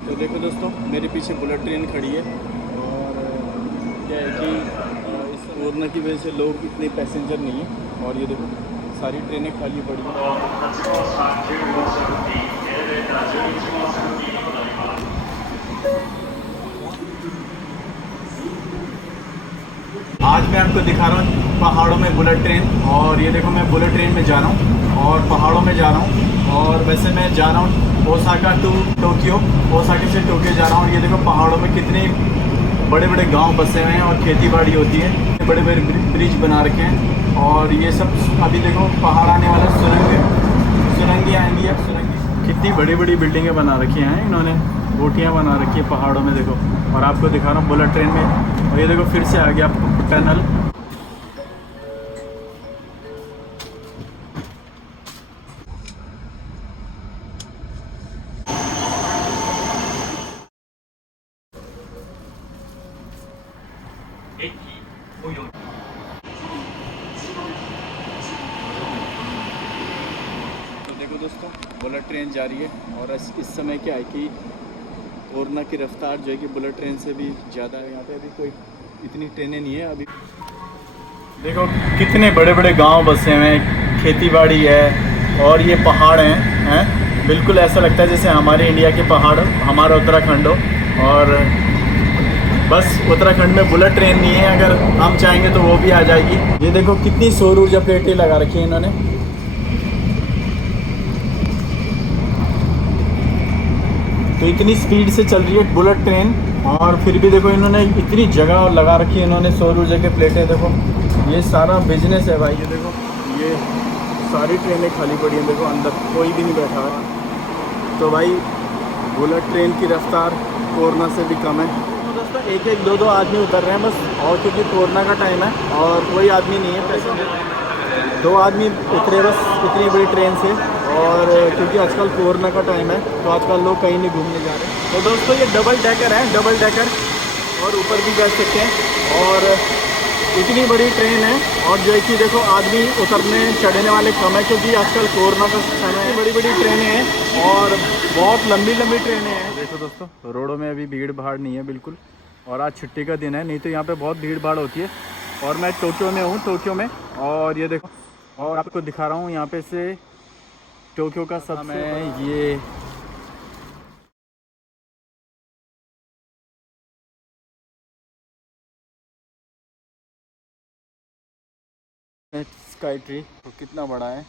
तो देखो दोस्तों, मेरे पीछे बुलेट ट्रेन खड़ी है और क्या है कि इस कोरोना की वजह से लोग इतने पैसेंजर नहीं हैं और ये देखो सारी ट्रेनें खाली पड़ी हैं। आज मैं आपको दिखा रहा हूँ पहाड़ों में बुलेट ट्रेन। और ये देखो मैं बुलेट ट्रेन में जा रहा हूँ और पहाड़ों में जा रहा हूँ। और वैसे मैं जा रहा हूँ ओसाका टू टोक्यो, ओसाका से टोक्यो जा रहा हूँ। और ये देखो पहाड़ों में कितने बड़े बड़े गांव बसे हुए हैं और खेती बाड़ी होती है, बड़े बड़े ब्रिज बना रखे हैं। और ये सब अभी देखो पहाड़ आने वाला सुरंगी आएंगी। अब सुरंगी कितनी बड़ी बड़ी बिल्डिंगें बना रखी हैं इन्होंने, कोठियाँ बना रखी है पहाड़ों में देखो। और आपको दिखा रहा हूँ बुलेट ट्रेन में। और ये देखो फिर से आ गया टनल। तो देखो दोस्तों, बुलेट ट्रेन जा रही है और इस समय क्या है कि कोरोना की रफ्तार जो है कि बुलेट ट्रेन से भी ज़्यादा है। यहाँ पे अभी कोई इतनी ट्रेनें नहीं है अभी। देखो कितने बड़े बड़े गांव बसे हुए हैं, खेती बाड़ी है और ये पहाड़ हैं। बिल्कुल ऐसा लगता है जैसे हमारे इंडिया के पहाड़, हमारा उत्तराखंड हो। और बस उत्तराखंड में बुलेट ट्रेन नहीं है, अगर हम चाहेंगे तो वो भी आ जाएगी। ये देखो कितनी सौर ऊर्जा प्लेटें लगा रखी है इन्होंने। तो इतनी स्पीड से चल रही है बुलेट ट्रेन और फिर भी देखो इन्होंने इतनी जगह लगा रखी है इन्होंने सौर ऊर्जा के प्लेटें। देखो ये सारा बिजनेस है भाई। ये देखो ये सारी ट्रेनें खाली पड़ी हैं, देखो अंदर कोई भी नहीं बैठा है। तो भाई बुलेट ट्रेन की रफ्तार कोरोना से भी कम है। तो दोस्तों एक एक दो आदमी उतर रहे हैं बस, और क्योंकि कोरोना का टाइम है और कोई आदमी नहीं है पैसेंजर। 2 आदमी उतरे बस इतनी बड़ी ट्रेन से। और क्योंकि आजकल कोरोना का टाइम है तो आजकल लोग कहीं नहीं घूमने जा रहे हैं। तो दोस्तों ये डबल डेकर है, डबल डेकर, और ऊपर भी बैठ सकते हैं। और इतनी बड़ी ट्रेन है और जो है कि देखो आदमी उतरने चढ़ने वाले कम है क्योंकि आजकल कोरोना का समय है। बड़ी बड़ी ट्रेनें हैं और बहुत लंबी लंबी ट्रेनें हैं। देखो दोस्तों रोडों में अभी भीड़ भाड़ नहीं है बिल्कुल, और आज छुट्टी का दिन है, नहीं तो यहाँ पे बहुत भीड़ भाड़ होती है। और मैं टोक्यो में हूँ, टोक्यो में। और ये देखो और आपको दिखा रहा हूँ यहाँ पे से टोक्यो का सबसे ये स्काई ट्री। तो कितना बड़ा है,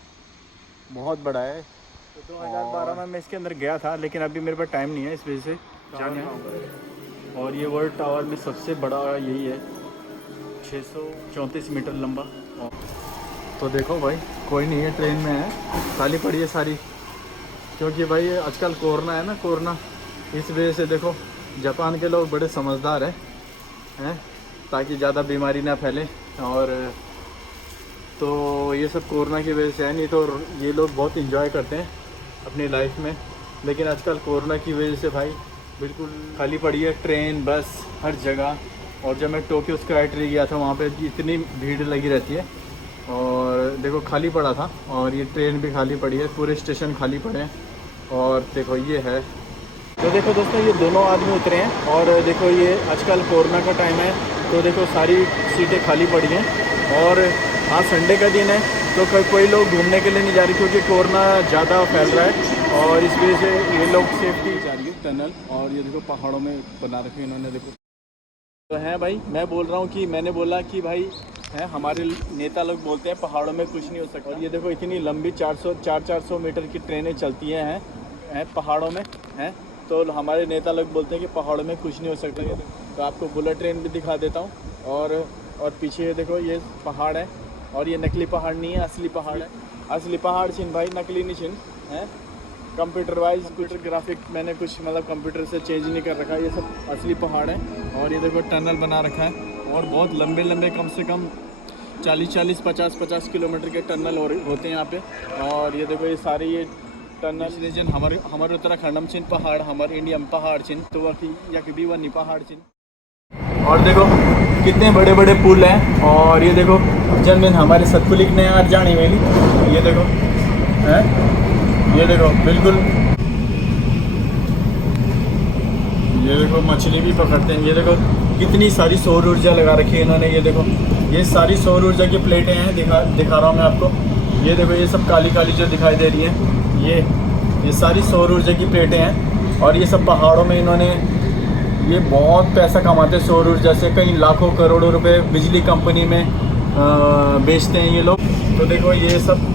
बहुत बड़ा है। तो 2012 में मैं इसके अंदर गया था, लेकिन अभी मेरे पास टाइम नहीं है, इस वजह से जाने। और ये वर्ल्ड टावर में सबसे बड़ा यही है, 634 मीटर लंबा। तो देखो भाई कोई नहीं है, ट्रेन में है, खाली पड़ी है सारी। क्योंकि भाई आजकल कोरोना है ना, कोरोना, इस वजह से देखो जापान के लोग बड़े समझदार हैं ताकि ज़्यादा बीमारी ना फैले। और तो ये सब कोरोना की वजह से है, नहीं तो ये लोग बहुत इंजॉय करते हैं अपनी लाइफ में। लेकिन आजकल कोरोना की वजह से भाई बिल्कुल खाली पड़ी है ट्रेन, बस, हर जगह। और जब मैं टोक्यो स्काई ट्री गया था वहाँ पे इतनी भीड़ लगी रहती है और देखो खाली पड़ा था। और ये ट्रेन भी खाली पड़ी है, पूरे स्टेशन खाली पड़े हैं। और देखो ये है। तो देखो दोस्तों ये दोनों आदमी उतरे हैं और देखो ये आजकल कोरोना का टाइम है तो देखो सारी सीटें खाली पड़ी हैं। और आज संडे का दिन है तो कोई लोग घूमने के लिए नहीं जा रहे क्योंकि कोरोना ज़्यादा फैल रहा है और इस वजह से ये लोग सेफ्टी जा रही है टनल। और ये देखो पहाड़ों में बना रखे इन्होंने, देखो। तो है भाई, मैं बोल रहा हूँ कि मैंने बोला कि भाई है, हमारे नेता लोग बोलते हैं पहाड़ों में कुछ नहीं हो सकता। और ये देखो इतनी लंबी 400 मीटर की ट्रेनें चलती हैं पहाड़ों में हैं। तो हमारे नेता लोग बोलते हैं कि पहाड़ों में कुछ नहीं हो सकता। तो आपको बुलेट ट्रेन भी दिखा देता हूँ। और पीछे देखो ये पहाड़ है और ये नकली पहाड़ नहीं है, असली पहाड़ है। असली पहाड़ छिन भाई, नकली नहीं छिन है। कंप्यूटर वाइज कुछ ग्राफिक मैंने कुछ मतलब कंप्यूटर से चेंज नहीं कर रखा, ये सब असली पहाड़ है। और ये देखो टनल बना रखा है और बहुत लंबे लंबे, कम से कम 40-40, 50-50 किलोमीटर के टनल होते हैं यहाँ पे। और ये देखो ये सारे ये टनल रीजन हमारे उत्तराखंड में छिन पहाड़, हमारे इंडिया में पहाड़ छिन, तो या भी वनी पहाड़ छिन। और देखो कितने बड़े बड़े पुल हैं। और ये देखो जमीन हमारे सतपुलिक ने यार जानी मेली, ये देखो है, ये देखो बिल्कुल ये देखो मछली भी पकड़ते हैं। ये देखो कितनी सारी सौर ऊर्जा लगा रखी है इन्होंने। ये देखो ये सारी सौर ऊर्जा की प्लेटें हैं, दिखा रहा हूँ मैं आपको। ये देखो ये सब काली काली जो दिखाई दे रही हैं, ये सारी सौर ऊर्जा की प्लेटें हैं। और ये सब पहाड़ों में इन्होंने, ये बहुत पैसा कमाते हैं सौर ऊर्जा से, कई लाखों करोड़ों रुपए बिजली कंपनी में बेचते हैं ये लोग। तो देखो ये सब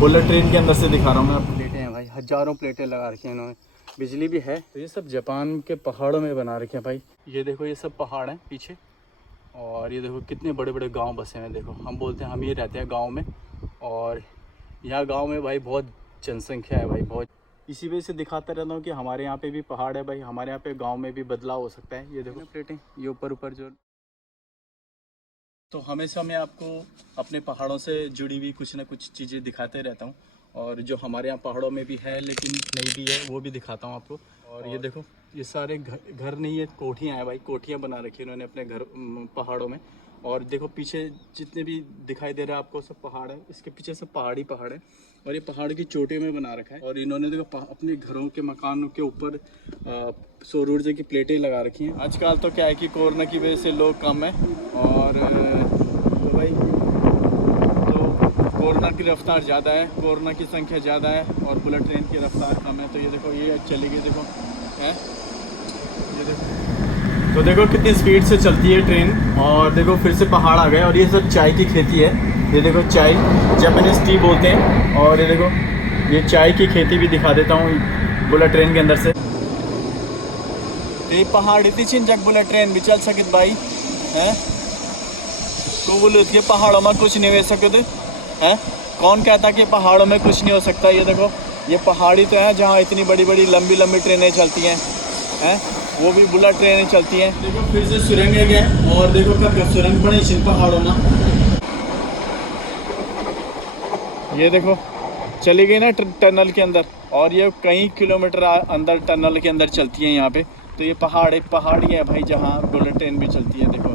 बुलेट ट्रेन के अंदर से दिखा रहा हूँ मैं आपको। प्लेटें हैं भाई, हज़ारों प्लेटें लगा रखी हैं इन्होंने, बिजली भी है। तो ये सब जापान के पहाड़ों में बना रखे हैं भाई। ये देखो ये सब पहाड़ हैं पीछे, और ये देखो कितने बड़े बड़े गांव बसे हैं। देखो हम बोलते हैं हम ये रहते हैं गांव में, और यहाँ गांव में भाई बहुत जनसंख्या है भाई, बहुत। इसी वजह से दिखाता रहता हूँ कि हमारे यहाँ पे भी पहाड़ है भाई, हमारे यहाँ पे गांव में भी बदलाव हो सकता है। ये देखो प्लेटें, ये ऊपर ऊपर जो। तो हमेशा मैं आपको अपने पहाड़ों से जुड़ी हुई कुछ ना कुछ चीज़ें दिखाते रहता हूँ, और जो हमारे यहाँ पहाड़ों में भी है लेकिन नहीं भी है वो भी दिखाता हूँ आपको। और ये देखो ये सारे घर नहीं है, कोठियाँ हैं भाई, कोठियाँ बना रखी है इन्होंने अपने घर पहाड़ों में। और देखो पीछे जितने भी दिखाई दे रहा है आपको सब पहाड़ है, इसके पीछे सब पहाड़ी पहाड़ है, और ये पहाड़ की चोटी में बना रखा है। और इन्होंने देखो अपने घरों के मकानों के ऊपर सौर ऊर्जा की प्लेटें लगा रखी हैं। आजकल तो क्या है कि कोरोना की वजह से लोग कम है, और तो भाई तो कोरोना की रफ्तार ज़्यादा है, कोरोना की संख्या ज़्यादा है, और बुलेट ट्रेन की रफ्तार कम है। तो ये देखो ये चली गई, देखो है ये देखो, तो देखो कितनी स्पीड से चलती है ट्रेन। और देखो फिर से पहाड़ आ गए, और ये सब चाय की खेती है। ये देखो चाय, जापानीज टी बोलते हैं। और ये देखो ये चाय की खेती भी दिखा देता हूँ बुलेट ट्रेन के अंदर से। ये पहाड़ इतनी चिंचक बुलेट ट्रेन भी चल सकित भाई हैं, तो बोले ये पहाड़ों में कुछ नहीं हो सकते हैं। कौन कहता कि पहाड़ों में कुछ नहीं हो सकता। ये देखो ये पहाड़ी तो है जहाँ इतनी बड़ी बड़ी लंबी लंबी ट्रेनें चलती हैं, वो भी बुलेट ट्रेनें चलती हैं। देखो फिर से सुरंग है गए, और देखो कब सुरंग बने इन पहाड़ों में। ये देखो चली गई ना टनल के अंदर, और ये कई किलोमीटर अंदर टनल के अंदर चलती है यहाँ पे। तो ये पहाड़ी है भाई जहाँ बुलेट ट्रेन भी चलती है। देखो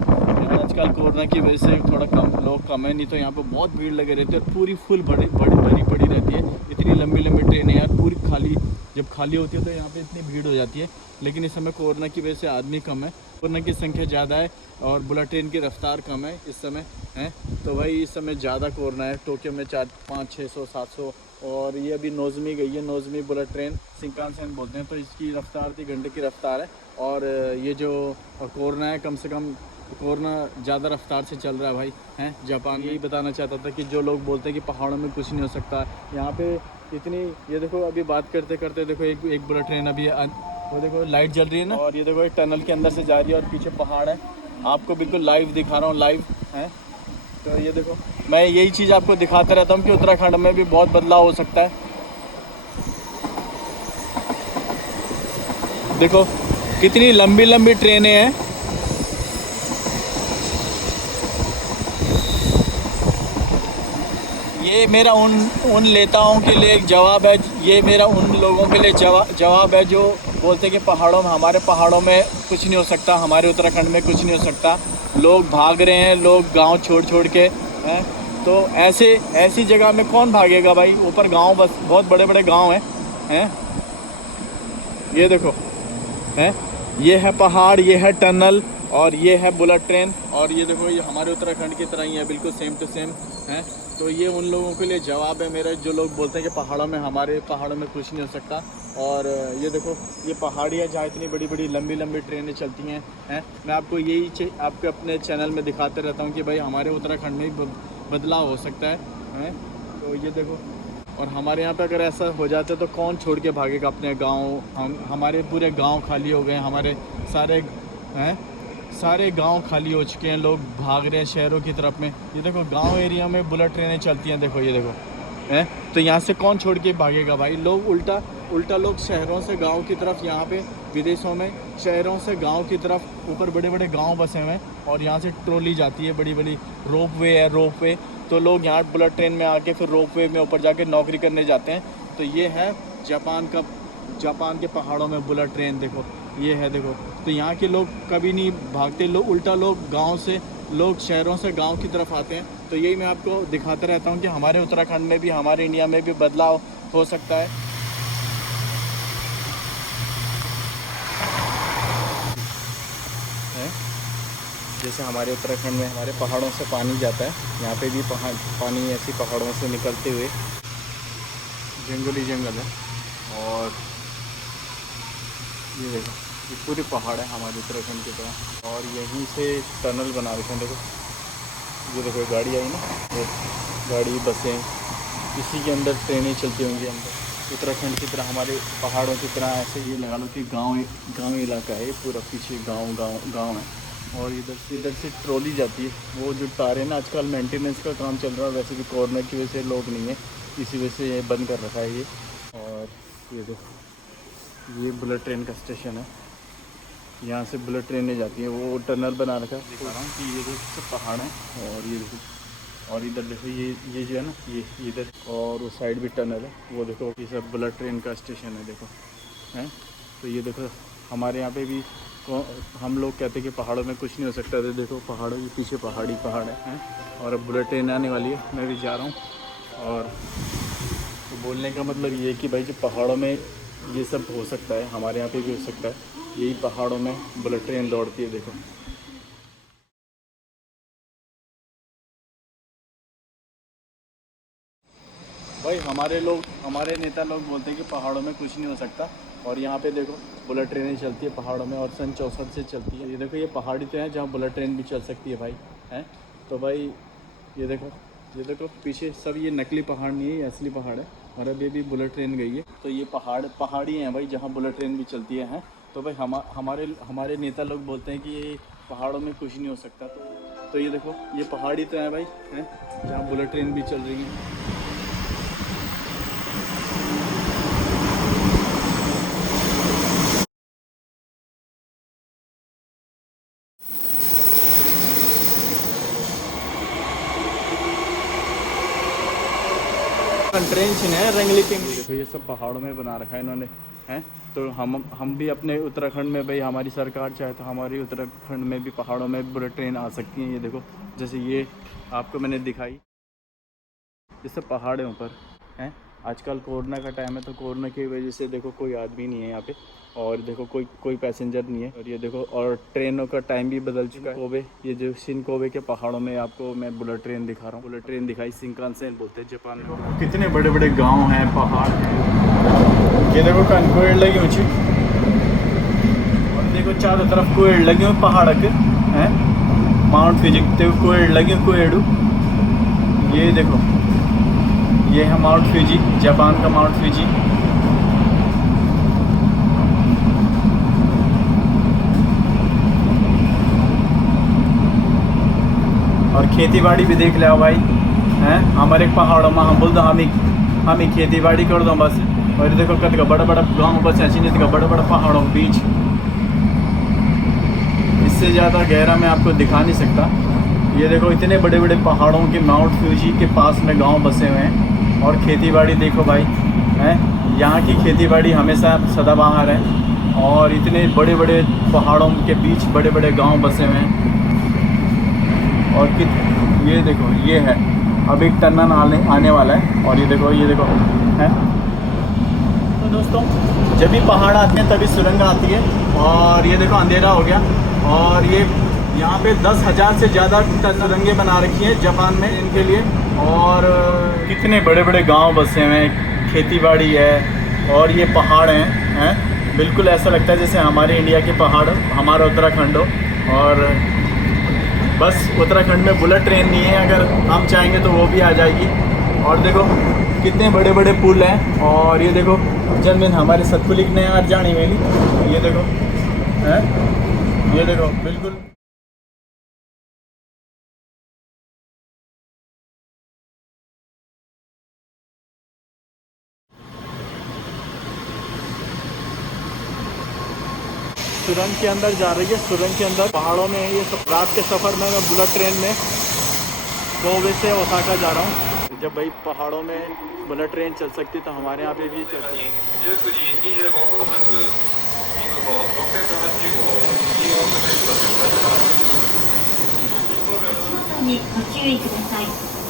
आजकल कोरोना की वजह से थोड़ा लोग कम है, नहीं तो यहाँ पे बहुत भीड़ लगे रहती है, और पूरी फुल भरी पड़ी रहती है। इतनी लंबी लंबी ट्रेनें यार, पूरी खाली, जब खाली होती है तो यहाँ पे इतनी भीड़ हो जाती है। लेकिन इस समय कोरोना की वजह से आदमी कम है, कोरोना की संख्या ज़्यादा है, और बुलेट ट्रेन की रफ्तार कम है इस समय है। तो भाई इस समय ज़्यादा कोरोना है। टोक्यो में 400-500-600 700, और ये अभी नोज़मी गई है, नोज़मी बुलेट ट्रेन, शिंकानसेन बोलते हैं। तो इसकी रफ्तार 3 घंटे की रफ्तार है। और ये जो कोरोना है, कम से कम कोरोना ज़्यादा रफ्तार से चल रहा है भाई हैं जापान। यही बताना चाहता था कि जो लोग बोलते हैं कि पहाड़ों में कुछ नहीं हो सकता, यहाँ पे इतनी, ये देखो अभी बात करते करते देखो एक बुलेट ट्रेन अभी वो देखो लाइट जल रही है ना, और ये देखो एक टनल के अंदर से जा रही है, और पीछे पहाड़ है। आपको बिल्कुल लाइव दिखा रहा हूँ, लाइव है। तो ये देखो मैं यही चीज़ आपको दिखाता रहता हूँ कि उत्तराखंड में भी बहुत बदलाव हो सकता है। देखो कितनी लंबी लंबी ट्रेनें हैं। ये मेरा उन नेताओं के लिए एक जवाब है, ये मेरा उन लोगों के लिए जवाब है जो बोलते हैं कि पहाड़ों में, हमारे पहाड़ों में कुछ नहीं हो सकता, हमारे उत्तराखंड में कुछ नहीं हो सकता। लोग भाग रहे हैं, लोग गांव छोड़ के हैं। तो ऐसी जगह में कौन भागेगा भाई। ऊपर गांव, बस बहुत बड़े बड़े गांव हैं। ये देखो हैं, ये है पहाड़, ये है टनल, और ये है बुलेट ट्रेन। और ये देखो ये हमारे उत्तराखंड की तरह ही है, बिल्कुल सेम टू सेम है। तो ये उन लोगों के लिए जवाब है मेरा जो लोग बोलते हैं कि पहाड़ों में, हमारे पहाड़ों में कुछ नहीं हो सकता। और ये देखो ये पहाड़ी है जहाँ इतनी बड़ी बड़ी लंबी लंबी ट्रेनें चलती हैं। मैं आपको यही आपके अपने चैनल में दिखाते रहता हूँ कि भाई हमारे उत्तराखंड में भी बदलाव हो सकता है। तो ये देखो, और हमारे यहाँ पे अगर ऐसा हो जाता है तो कौन छोड़ के भागेगा अपने गाँव। हमारे पूरे गाँव खाली हो गए, हमारे सारे गांव खाली हो चुके हैं, लोग भाग रहे हैं शहरों की तरफ में। ये देखो गांव एरिया में बुलेट ट्रेनें चलती हैं, देखो ये देखो हैं। तो यहाँ से कौन छोड़ के भागेगा भाई। लोग उल्टा लोग शहरों से गांव की तरफ, यहाँ पे विदेशों में शहरों से गांव की तरफ ऊपर बड़े बड़े गांव बसे हुए हैं, और यहाँ से ट्रॉली जाती है, बड़ी बड़ी रोपवे है, रोपवे। तो लोग यहाँ बुलेट ट्रेन में आके फिर रोपवे में ऊपर जाके नौकरी करने जाते हैं। तो ये है जापान के पहाड़ों में बुलेट ट्रेन, देखो ये है देखो। तो यहाँ के लोग कभी नहीं भागते, उल्टा लोग गांव से, लोग शहरों से गांव की तरफ आते हैं। तो यही मैं आपको दिखाता रहता हूँ कि हमारे उत्तराखंड में भी, हमारे इंडिया में भी बदलाव हो सकता है। जैसे हमारे उत्तराखंड में हमारे पहाड़ों से पानी जाता है, यहाँ पे भी पानी ऐसी पहाड़ों से निकलते हुए जंगल ही जंगल है। और ये देखो ये पूरे पहाड़ है हमारे उत्तराखंड की तरह। और यहीं से टनल बना रखे हैं, देखो ये देखो गाड़ी आई ना, ये गाड़ी बसें, इसी के अंदर ट्रेनें चलती होंगी अंदर। उत्तराखंड की तरह हमारे पहाड़ों की तरह ऐसे ये लगा लो कि गांव इलाका है पूरा, पीछे गांव है। और इधर से ट्रॉली जाती है, वो जो तार है ना, आजकल मेंटेनेंस का काम चल रहा है, वैसे भी कोरोना की वजह से लोग नहीं है, इसी वजह से ये बंद कर रखा है ये। और ये देखो ये बुलेट ट्रेन का स्टेशन है, यहाँ से बुलेट ट्रेनें जाती हैं, वो टनल बना रखा है। दिखा रहा हूँ कि ये देखो सब पहाड़ हैं। और ये देखो, और इधर देखो ये जो है ना, ये इधर और उस साइड भी टनल है, वो देखो ये सब बुलेट ट्रेन का स्टेशन है, देखो हैं। तो ये देखो हमारे यहाँ पे भी हम लोग कहते हैं कि पहाड़ों में कुछ नहीं हो सकता, तो देखो पहाड़ों के पीछे पहाड़ हैं। और अब बुलेट ट्रेन आने वाली है, मैं भी जा रहा हूँ। और तो बोलने का मतलब ये है कि भाई जो पहाड़ों में ये सब हो सकता है, हमारे यहाँ पे भी हो सकता है। यही पहाड़ों में बुलेट ट्रेन दौड़ती है, देखो। भाई हमारे नेता लोग बोलते हैं कि पहाड़ों में कुछ नहीं हो सकता, और यहाँ पे देखो बुलेट ट्रेनें चलती है पहाड़ों में, और सन 64 से चलती है। ये देखो ये पहाड़ी तो है जहाँ बुलेट ट्रेन भी चल सकती है भाई, हैं। तो भाई ये देखो पीछे सब ये नकली पहाड़ नहीं है, ये असली पहाड़ है। और अभी भी बुलेट ट्रेन गई है, तो ये पहाड़ी हैं भाई जहाँ बुलेट ट्रेन भी चलती है, हैं। तो भाई हमारे नेता लोग बोलते हैं कि ये पहाड़ों में कुछ नहीं हो सकता। तो ये देखो ये पहाड़ी तो है भाई, हैं, जहाँ बुलेट ट्रेन भी चल रही है। ट्रेन है रंगली पिंग, देखो ये सब पहाड़ों में बना रखा है इन्होंने, हैं। तो हम भी अपने उत्तराखंड में, भाई हमारी सरकार चाहे तो हमारी उत्तराखंड में भी पहाड़ों में बुलेट ट्रेन आ सकती हैं। ये देखो जैसे ये आपको मैंने दिखाई, ये सब पहाड़ है ऊपर, हैं। आजकल कोरोना का टाइम है, तो कोरोना की वजह से देखो कोई आदमी नहीं है यहाँ पे, और देखो कोई पैसेंजर नहीं है। और ये देखो, और ट्रेनों का टाइम भी बदल चुका है। कोबे, ये जो शिनकोबे के पहाड़ों में आपको मैं बुलेट ट्रेन दिखा रहा हूँ। बुलेट ट्रेन दिखाई, शिंकानसेन बोलते हैं जापान को। कितने बड़े बड़े गाँव हैं, पहाड़ हैं। ये देखो कोयल लगी ऊँची, और देखो चारों तरफ कोयल लगी हुई पहाड़ के, हैं। माउंट फिजी कोयल लगी हुई, कोयडू। ये देखो ये है माउंट फिजी, जापान का माउंट फिजी। और खेती बाड़ी भी देख लिया भाई, हैं। हमारे पहाड़ों में हम बोलते हम ही खेती बाड़ी कर दो बस। और देखो कद का बड़ा बड़ा गाँव बस ऐसी नहीं, का बड़ा बड़ा पहाड़ों के बीच, इससे ज़्यादा गहरा मैं आपको दिखा नहीं सकता। ये देखो इतने बड़े बड़े पहाड़ों के माउंट फ्यूजी के पास में गांव बसे हुए हैं। और खेतीबाड़ी देखो भाई, हैं। यहाँ की खेतीबाड़ी हमेशा सदाबहार है, और इतने बड़े बड़े पहाड़ों के बीच बड़े बड़े गांव बसे हुए हैं। और ये देखो ये है, अब एक टनल आने वाला है। और ये देखो है। तो दोस्तों जब भी पहाड़ आते हैं तभी सुरंग आती है। और ये देखो अंधेरा हो गया, और ये यहाँ पे 10,000 से ज़्यादा सुरंगें बना रखी हैं जापान में इनके लिए। और कितने बड़े बड़े गांव बसे हुए हैं, खेतीबाड़ी है, और ये पहाड़ हैं। बिल्कुल ऐसा लगता है जैसे हमारे इंडिया के पहाड़, हमारा उत्तराखंड हो। और बस उत्तराखंड में बुलेट ट्रेन नहीं है, अगर हम चाहेंगे तो वो भी आ जाएगी। और देखो कितने बड़े बड़े पुल हैं। और ये देखो जन्म हमारे सतपुलिक ने यार जानी मेली, ये देखो हैं, ये देखो बिल्कुल। सुरंग के अंदर जा रही है, सुरंग के अंदर पहाड़ों में ये सब। रात के सफ़र में मैं बुलेट ट्रेन में कोबे से ओसाका जा रहा हूँ। जब भाई पहाड़ों में बुलेट ट्रेन चल सकती तो हमारे यहाँ पे भी चलती है। にご注意ください。